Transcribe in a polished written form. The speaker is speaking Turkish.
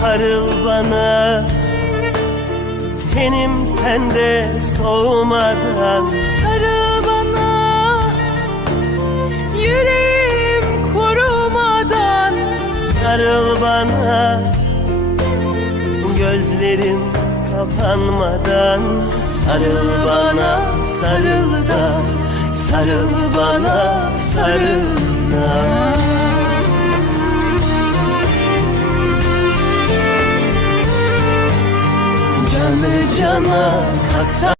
sarıl bana, tenim sende soğumadan. Sarıl bana, yüreğim kurumadan. Sarıl bana, gözlerim kapanmadan. Sarıl bana, sarıl da, sarıl bana, sarıl da. Canı cana katsa